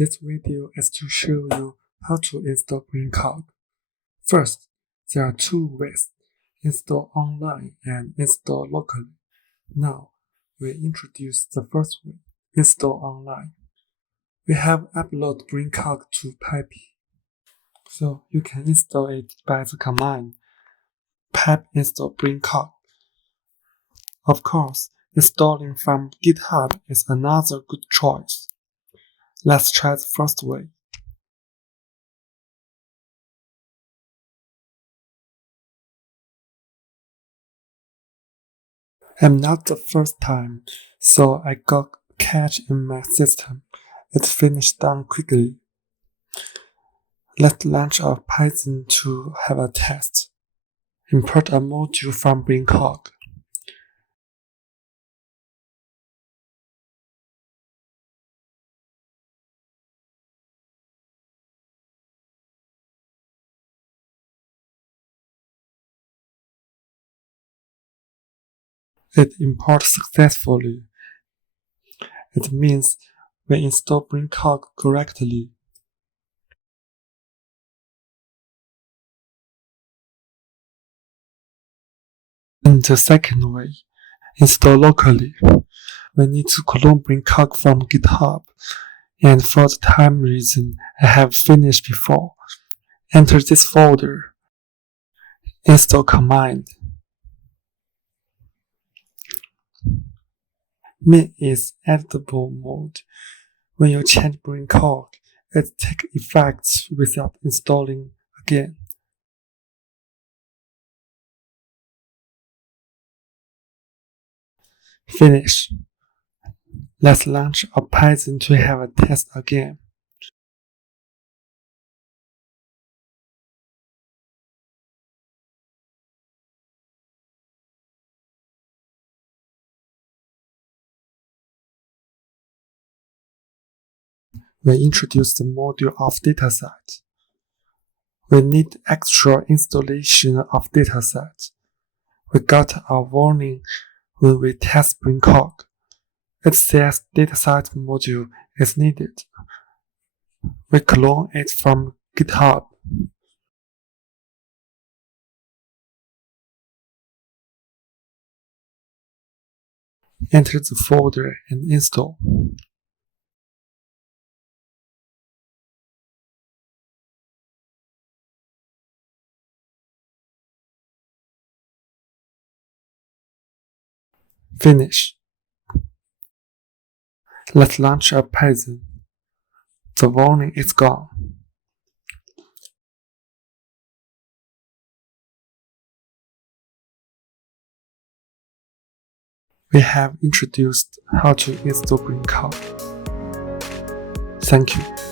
This video is to show you how to install BrainCog. First, there are two ways: install online and install locally. Now, we introduce the first way, install online. We have uploaded BrainCog to pip, so you can install it by the command pip install BrainCog. Of course, installing from GitHub is another good choice. Let's try the first way. I'm not the first time, so I got a catch in my system. It finished down quickly. Let's launch our Python to have a test. Import a module from BrainCog. It imports successfully. It means we install BrainCog correctly. In the second way, install locally. We need to clone BrainCog from GitHub, and for the time reason I have finished before. Enter this folder. Install command. Min is editable mode. When you change BrainCog, it takes effect without installing again. Finish. Let's launch our Python to have a test again. We introduce the module of dataset. We need extra installation of dataset. We got a warning when we test BrainCog. It says dataset module is needed. We clone it from GitHub. Enter the folder and install. Finish. Let's launch our Python. The warning is gone. We have introduced how to install BrainCog. Thank you.